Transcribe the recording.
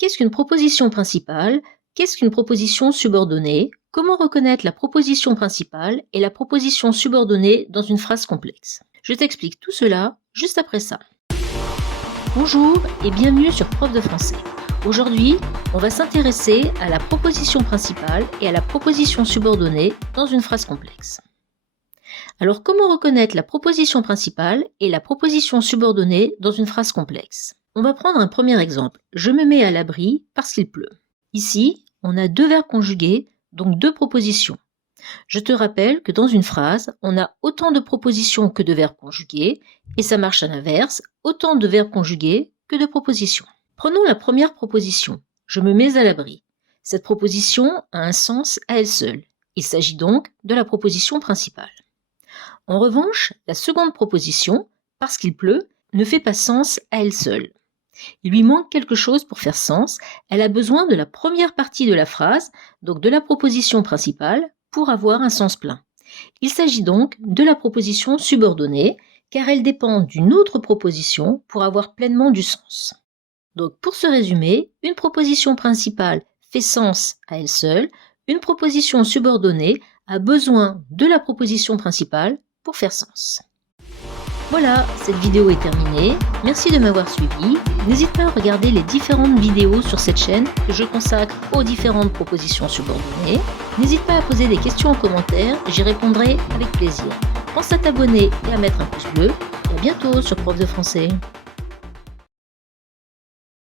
Qu'est-ce qu'une proposition principale? Qu'est-ce qu'une proposition subordonnée? Comment reconnaître la proposition principale et la proposition subordonnée dans une phrase complexe? Je t'explique tout cela juste après ça. Bonjour et bienvenue sur Prof de français. Aujourd'hui, on va s'intéresser à la proposition principale et à la proposition subordonnée dans une phrase complexe. Alors, comment reconnaître la proposition principale et la proposition subordonnée dans une phrase complexe? On va prendre un premier exemple. Je me mets à l'abri parce qu'il pleut. Ici, on a deux verbes conjugués, donc deux propositions. Je te rappelle que dans une phrase, on a autant de propositions que de verbes conjugués, et ça marche à l'inverse, autant de verbes conjugués que de propositions. Prenons la première proposition. Je me mets à l'abri. Cette proposition a un sens à elle seule. Il s'agit donc de la proposition principale. En revanche, la seconde proposition, parce qu'il pleut, ne fait pas sens à elle seule. Il lui manque quelque chose pour faire sens, elle a besoin de la première partie de la phrase, donc de la proposition principale, pour avoir un sens plein. Il s'agit donc de la proposition subordonnée, car elle dépend d'une autre proposition pour avoir pleinement du sens. Donc pour se résumer, une proposition principale fait sens à elle seule, une proposition subordonnée a besoin de la proposition principale pour faire sens. Voilà, cette vidéo est terminée. Merci de m'avoir suivi. N'hésite pas à regarder les différentes vidéos sur cette chaîne que je consacre aux différentes propositions subordonnées. N'hésite pas à poser des questions en commentaire, j'y répondrai avec plaisir. Pense à t'abonner et à mettre un pouce bleu. Et à bientôt sur Prof de français.